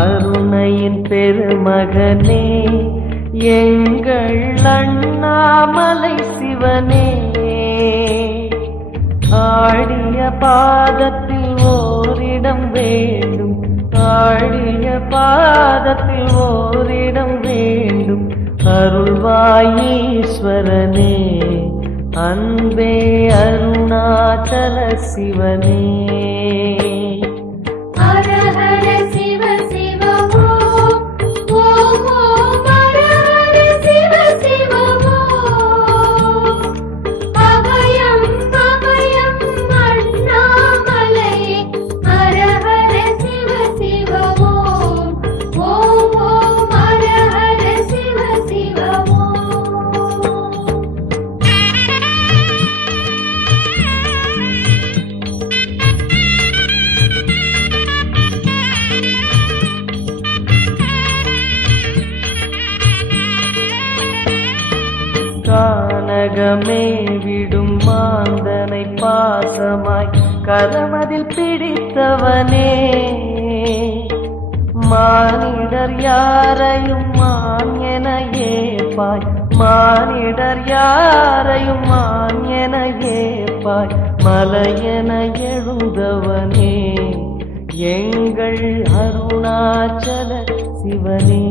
அருணையின் பெருமகனே எங்கள் அண்ணாமலை சிவனே, ஆடிய பாதத்தில் ஓரிடம் வேண்டும், ஆடிய பாதத்தில் ஓரிடம் வேண்டும். அருள்வாயீஸ்வரனே, அன்பே அருணாச்சல சிவனே. கானகமே விடும் மாந்தனை பாசமாய் கரமதில் பிடித்தவனே, மானிடர் யாரையும் மான் என ஏற்பாய், மானிடர் யாரையும் மான் என ஏற்பாய். மலையென எழுந்தவனே எங்கள் அருணாச்சல சிவனே.